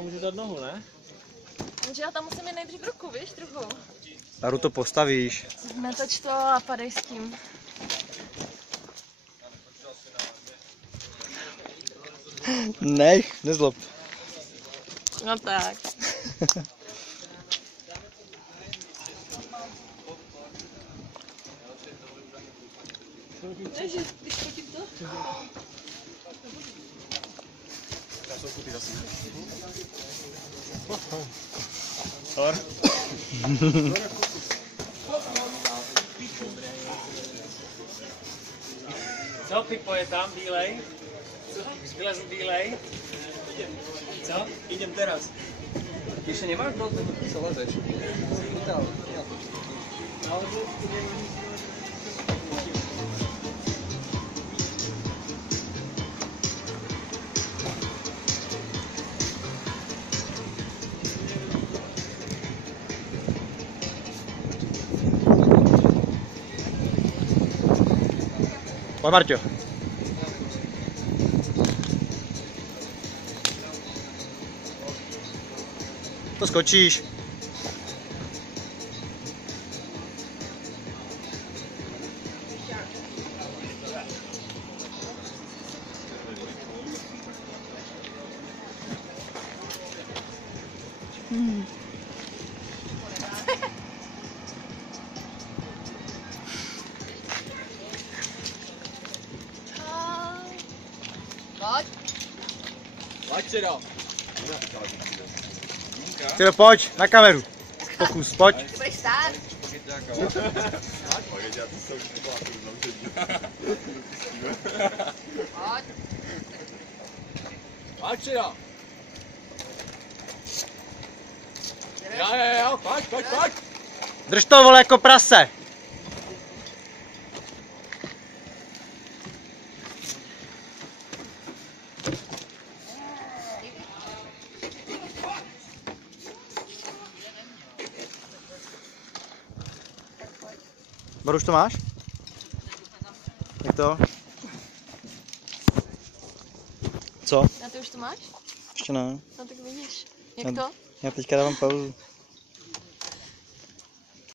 tam můžu dát nohu, ne? Takže já tam musím mít nejdřív ruku, víš, druhou. Taru to postavíš. Netoč to a padej s tím. Nech, nezlob. No tak. Takže, když fotím to? Co, Pipo je tam, bílej? Vylezl bílej? Co? Idem teraz. Ještě nemáš bol, co lezeš? Pojď, Marťo. To skočíš. Pojď. Pojď si do. Tyro, pojď, na kameru. Pokus, pojď. Budeš stát? Pojď. Pojď si do. Jo, pojď. Drž to, vole, jako prase. Baru, už to máš? Jak to? Co? A ty už to máš? Ještě ne. No tak vidíš. Jak to? Já teďka dávám pauzu.